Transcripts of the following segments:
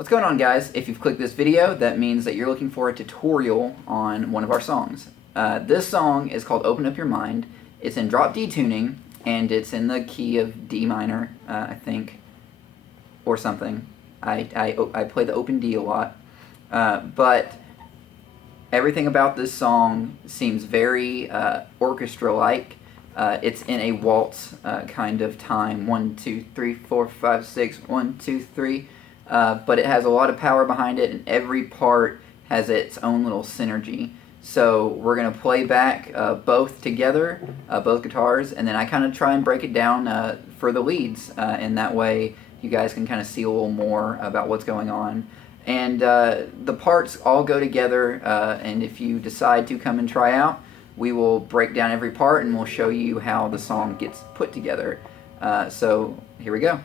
What's going on, guys? If you've clicked this video, that means that you're looking for a tutorial on one of our songs. This song is called Open Up Your Mind. It's in drop D tuning, and it's in the key of D minor, I think, or something. I play the open D a lot, but everything about this song seems very orchestra-like. It's in a waltz kind of time, 1, 2, 3, 4, 5, 6, 1, 2, 3. But it has a lot of power behind it, and every part has its own little synergy. So we're going to play back both together, both guitars, and then I kind of try and break it down for the leads, and that way you guys can kind of see a little more about what's going on. And the parts all go together, and if you decide to come and try out, we will break down every part and we'll show you how the song gets put together. So here we go.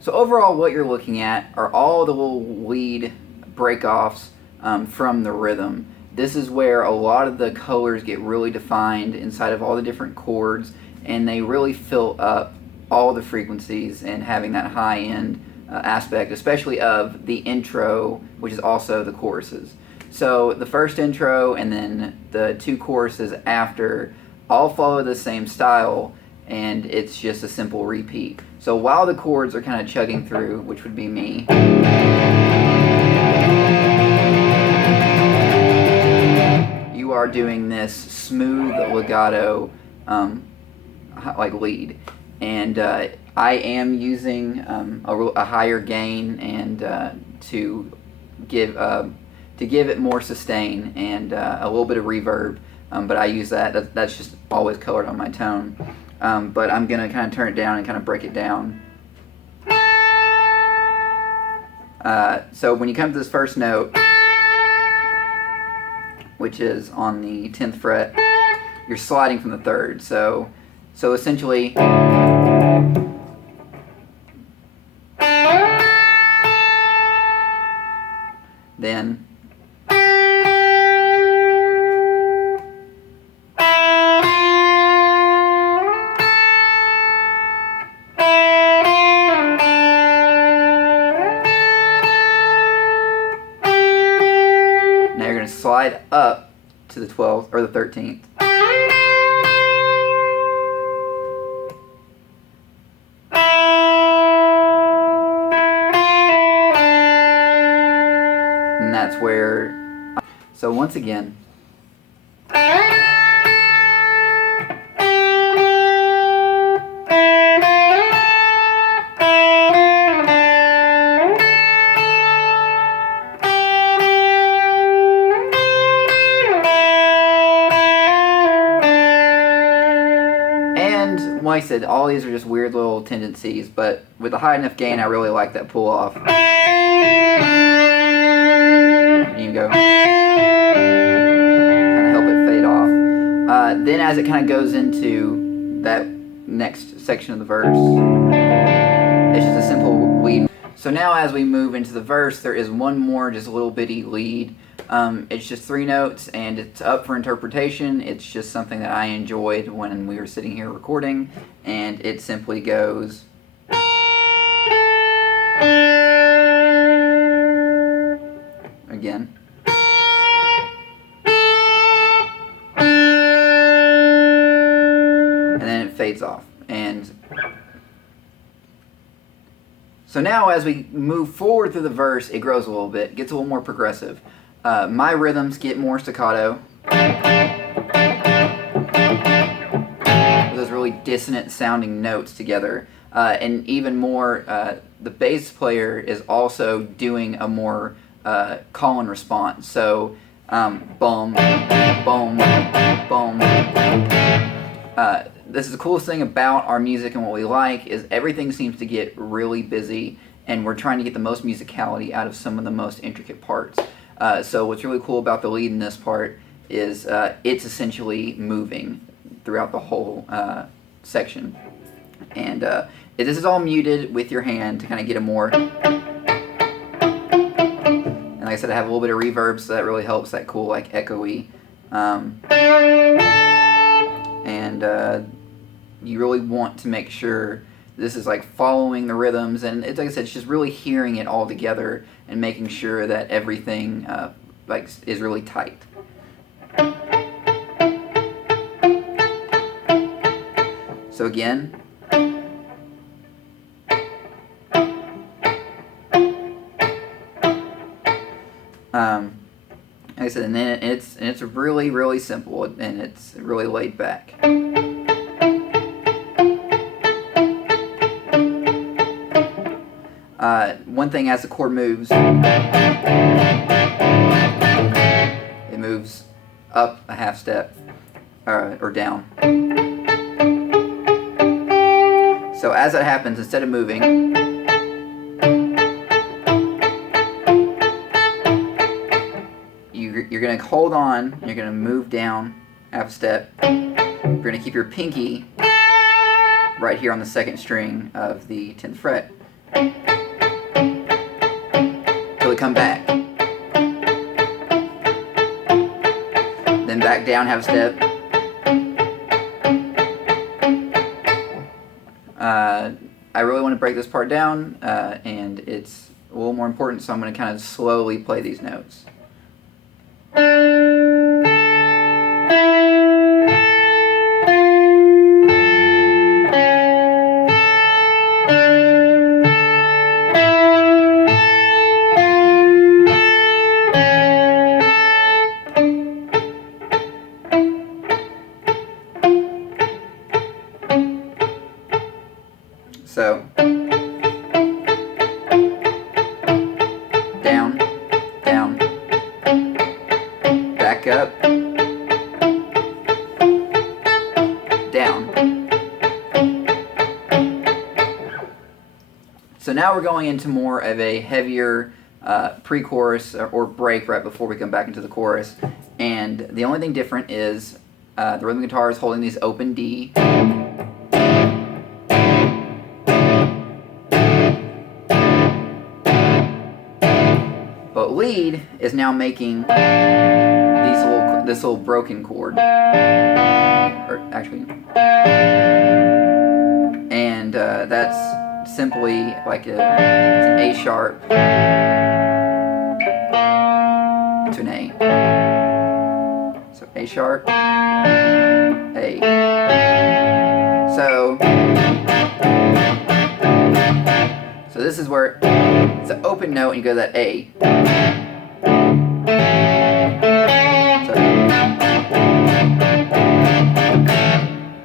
So overall, what you're looking at are all the little lead break-offs from the rhythm. This is where a lot of the colors get really defined inside of all the different chords, and they really fill up all the frequencies and having that high-end aspect, especially of the intro, which is also the choruses. So the first intro and then the two choruses after all follow the same style, and it's just a simple repeat. So while the chords are kind of chugging through, which would be me, you are doing this smooth legato like lead, and I am using a higher gain and to give it more sustain and a little bit of reverb, but I use that's just always colored on my tone. But I'm going to kind of turn it down and kind of break it down. So when you come to this first note, which is on the 10th fret, you're sliding from the 3rd. So essentially, then slide up to the 12th or the 13th. And that's where, so once again, like I said, all these are just weird little tendencies, but with a high enough gain, I really like that pull off. And you go, kind of help it fade off. Then as it kind of goes into that next section of the verse, it's just a simple lead. So now as we move into the verse, there is one more just little bitty lead. It's just 3 notes, and it's up for interpretation. It's just something that I enjoyed when we were sitting here recording, and it simply goes... Again. And then it fades off. And so now as we move forward through the verse, it grows a little bit, gets a little more progressive. My rhythms get more staccato. Those really dissonant sounding notes together. And even more, the bass player is also doing a more call and response. So, boom, boom, boom. This is the coolest thing about our music and what we like is everything seems to get really busy, and we're trying to get the most musicality out of some of the most intricate parts. So what's really cool about the lead in this part is it's essentially moving throughout the whole section. And this is all muted with your hand to kind of get a more... And like I said, I have a little bit of reverb, so that really helps that cool, like, echoey. You really want to make sure this is like following the rhythms, and it's like I said, it's just really hearing it all together and making sure that everything like is really tight. So again. Like I said, and then it's really, really simple, and it's really laid back. One thing, as the chord moves, it moves up a half step, or down. So as that happens, instead of moving, you're going to hold on, you're going to move down half a step. You're going to keep your pinky right here on the 2nd string of the 10th fret. Till we come back. Then back down half a step. I really want to break this part down, and it's a little more important, so I'm going to kind of slowly play these notes. So, down, down, back up, down. So now we're going into more of a heavier pre-chorus or break right before we come back into the chorus. And the only thing different is the rhythm guitar is holding these open D. But lead is now making this little broken chord, or actually, and that's simply like it's an A sharp to an A. So A sharp, A. So this is where it's an open note and you go to that A.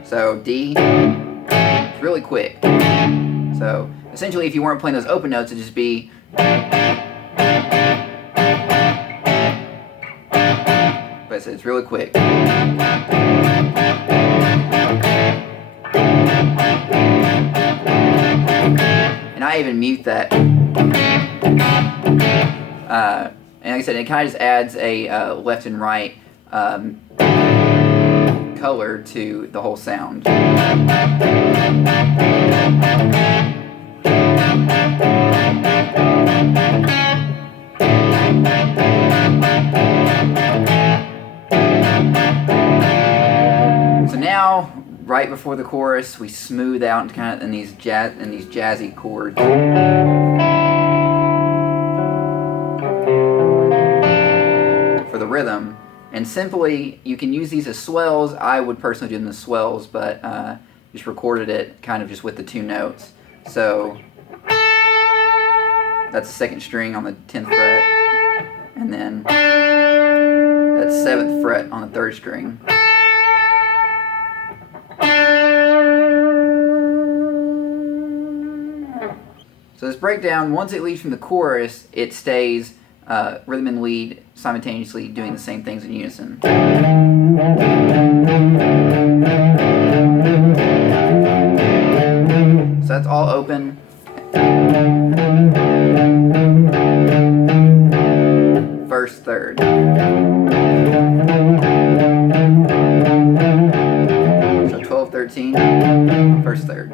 So D, it's really quick. So essentially if you weren't playing those open notes, it'd just be... But it's really quick. And I even mute that. And like I said, it kind of just adds a left and right color to the whole sound. So now, right before the chorus, we smooth out and kind of in these jazzy chords. For the rhythm, and simply you can use these as swells. I would personally do them as swells, but just recorded it kind of just with the two notes. So that's the second string on the 10th fret, and then that's 7th fret on the 3rd string. So this breakdown, once it leads from the chorus, it stays rhythm and lead simultaneously doing the same things in unison. So that's all open. First, third. So 12, 13, first, third.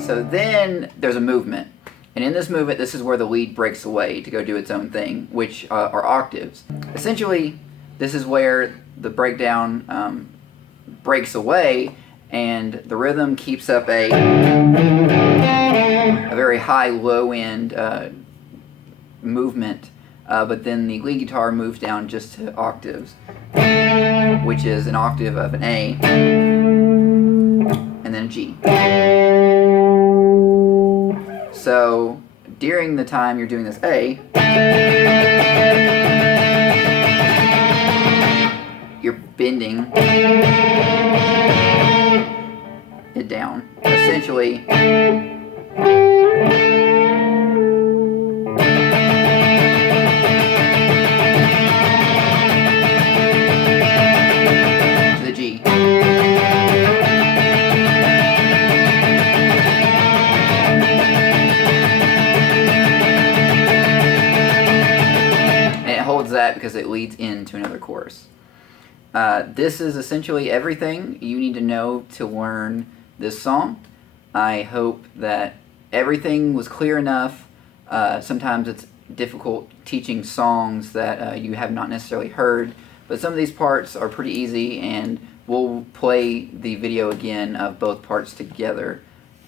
So then there's a movement. And in this movement, this is where the lead breaks away to go do its own thing, which are octaves. Essentially, this is where the breakdown breaks away, and the rhythm keeps up a very high low-end movement, but then the lead guitar moves down just to octaves, which is an octave of an A, and then a G. So during the time you're doing this A, you're bending it down. Essentially, to the G. That because it leads into another chorus. This is essentially everything you need to know to learn this song. I hope that everything was clear enough. Sometimes it's difficult teaching songs that you have not necessarily heard, but some of these parts are pretty easy, and we'll play the video again of both parts together.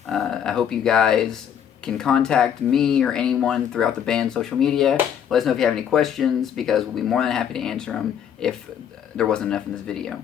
I hope you guys can contact me or anyone throughout the band's social media. Let us know if you have any questions, because we'll be more than happy to answer them if there wasn't enough in this video.